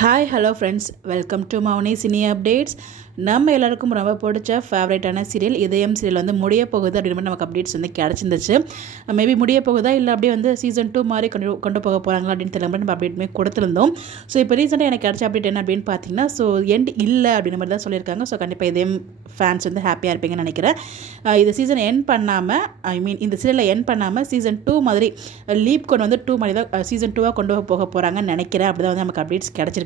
Hi hello friends, welcome to Mouni cine updates. நம்ம எல்லாருக்கும் ரொம்ப பிடிச்ச ஃபேவரட்டான சீரியல் இதயம் சீரியல் வந்து முடிய போகுது அப்படின்னு நமக்கு அப்டேட்ஸ் வந்து கிடச்சிருந்துச்சு. மேபி முடிய போகுதா இல்லை அப்படியே வந்து சீசன் 2 மாதிரி கொண்டு போக போகிறாங்களா அப்படின்னு தெரியல, நம்ம அப்டேட்டுமே கொடுத்துருந்தோம். ஸோ இப்போ ரீசெண்டாக எனக்கு கிடச்ச அப்டேட் என்ன அப்படின்னு பார்த்தீங்கன்னா, ஸோ எண்ட் இல்லை அப்படின்ற மாதிரி தான் சொல்லியிருக்காங்க. ஸோ கண்டிப்பாக இதயம் ஃபேன்ஸ் வந்து ஹாப்பியாக இருப்பீங்கன்னு நினைக்கிறேன். இது சீசன் எண்ட் பண்ணாமல், இந்த சீரியலில் எண்ட் பண்ணாமல் சீசன் 2 மாதிரி லீப் கொண்டு வந்து 2 மாதிரி தான் சீசன் 2 கொண்டு போக போகிறாங்கன்னு நினைக்கிறேன். அப்படி தான் வந்து நமக்கு அப்டேட்ஸ் கிடச்சிருக்கு.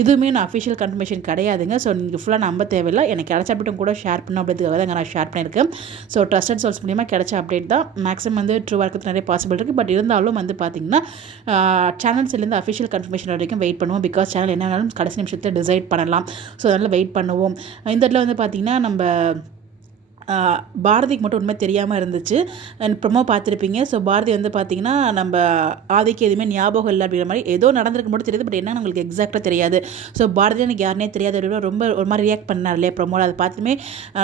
இதுவுமே நான் அஃபிஷியல் கன்ஃபர்மேஷன் கிடையாதுங்க. ஸோ நீங்கள் ஃபுல்லாக நம்ப தேவையில்லை. எனக்கு கிடச்ச அப்டேட்டும் கூட ஷேர் பண்ணணும் அப்படின்றதுக்காக தான் நான் ஷேர் பண்ணியிருக்கேன். ஸோ ட்ரஸ்டட் சோர்ஸ் மூலியமாக கிடச்ச அப்டேட் தான். மேக்ஸிமம் வந்து ட்ரூவாக இருக்கிறது நிறைய பாசிபிள் இருக்குது. பட் இருந்தாலும் வந்து பார்த்தீங்கன்னா சேனல்ஸ்லேருந்து அஃபிஷியல் கன்ஃபர்மேஷன் வரைக்கும் வெயிட் பண்ணுவோம். பிகாஸ் சேனல் என்னன்னாலும் கடைசி நிமிஷத்தை டிசைட் பண்ணலாம். ஸோ அதனால் வெயிட் பண்ணுவோம். இந்த இடத்துல வந்து பார்த்திங்கன்னா நம்ம பாரதிக்கு மட்டும் உண்மை தெரியாமல் இருந்துச்சு. ப்ரொமோ பார்த்துருப்பீங்க. ஸோ பாரதி வந்து பார்த்திங்கன்னா நம்ம ஆதிக்கு எதுவுமே ஞாபகம் இல்லை அப்படிங்கிற மாதிரி ஏதோ நடந்திருக்கு மட்டும் தெரியுது. பட் என்ன நம்மளுக்கு எக்ஸாக்டாக தெரியாது. ஸோ பாரதி எனக்கு யாருனே தெரியாது அப்படின்னு ரொம்ப ஒரு மாதிரி ரியாக்ட் பண்ணார் இல்லையா ப்ரொமோவில். அதை பார்த்துமே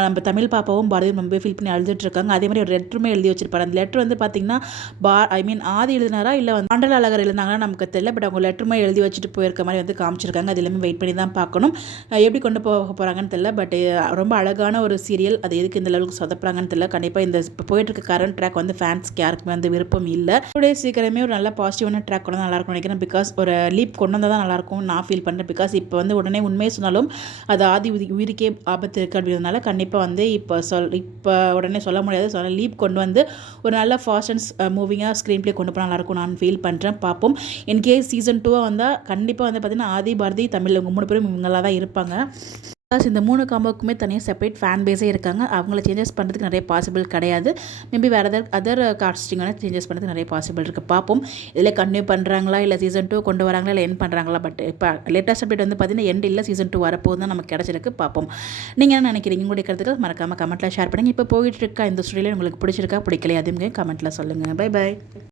நம்ம தமிழ் பாப்பாவும் பாரதியும் ரொம்ப ஃபீல் பண்ணி அழுதுட்டுருக்காங்க. அதே மாதிரி ஒரு லெட்டருமே எழுதி வச்சிருப்பாரு. அந்த லெட்டர் வந்து பார்த்திங்கன்னா ஆதி எழுதினாரா இல்லை வந்து ஆண்டல் அழகர் எழுதினாங்கன்னா நமக்கு தெரியல. பட் அவங்க லெட்டருமே எழுதி வச்சுட்டு போயிருக்க மாதிரி வந்து காமிச்சிருக்காங்க. அது எல்லாமே வெயிட் பண்ணி தான் பார்க்கணும் எப்படி கொண்டு போக போகிறாங்கன்னு தெரியல. பட் ரொம்ப அழகான ஒரு சீரியல். அது எதுக்கு இந்த லெவலுக்கு சொதப்புறாங்கன்னு தெரியல. கண்டிப்பாக இந்த இப்போ போயிட்டு இருக்க கரண்ட் ட்ராக் வந்து ஃபேன்ஸ்க்கு யாருக்குமே வந்து விருப்பம் இல்லை. டுடே சீக்கிரமே ஒரு நல்ல பாசிட்டிவான ட்ராக் கொண்டு நல்லா இருக்கும் நினைக்கிறேன். பிகாஸ் ஒரு லீப் கொண்டு வந்தால் தான் நல்லாயிருக்கும் நான் ஃபீல் பண்ணுறேன். பிகாஸ் இப்போ வந்து உடனே உண்மையை சொன்னாலும் அது ஆதி உயிருக்கே ஆபத்து இருக்குது அப்படின்றதுனால கண்டிப்பாக வந்து இப்போ உடனே சொல்ல முடியாது. ஸோ லீப் கொண்டு வந்து ஒரு நல்ல ஃபாஸ்ட் அண்ட் மூவிங்காக ஸ்க்ரீன் ப்ளே கொண்டு போனால் நல்லாயிருக்கும் நான் ஃபீல் பண்ணுறேன். பார்ப்போம். இன்கேஸ் சீசன் 2 வந்தால் கண்டிப்பாக வந்து பார்த்திங்கன்னா ஆதி பாரதி தமிழ் இவங்க 3 பேரும் இவங்களாக தான் இருப்பாங்க. இந்த 3 காம்போக்குமே தனியாக செப்பரேட் ஃபேன் பேஸே இருக்காங்க. அவங்கள சேஞ்சஸ் பண்ணுறதுக்கு நிறைய பாசிபிள் கிடையாது. மேபி வேறு அதர் காஸ்டிங்கான சேஞ்சஸ் பண்ணுறதுக்கு நிறைய பாசிபிள் இருக்குது. பார்ப்போம் இதில் கண்டினியூ பண்ணுறாங்களா இல்லை சீசன் 2 கொண்டு வராங்களா இல்லை எண்ட் பண்ணுறாங்களா. பட் இப்போ லேட்டஸ்ட் அப்டேட் வந்து பார்த்தீங்கன்னா எண்ட் இல்லை சீசன் 2 வரப்போது தான் நமக்கு கிடச்சிருக்கு. பார்ப்போம். நீங்கள் என்ன நினைக்கிறீங்க? உங்களுடைய கருத்துக்கள் மறக்காமல் கமெண்ட்டில் ஷேர் பண்ணுங்கள். இப்போ போயிட்டு இருக்கா இந்த ஸ்டோரியில் உங்களுக்கு பிடிச்சிருக்கா பிடிக்கலையா அதுவும் கமெண்ட்டில் சொல்லுங்கள். பை.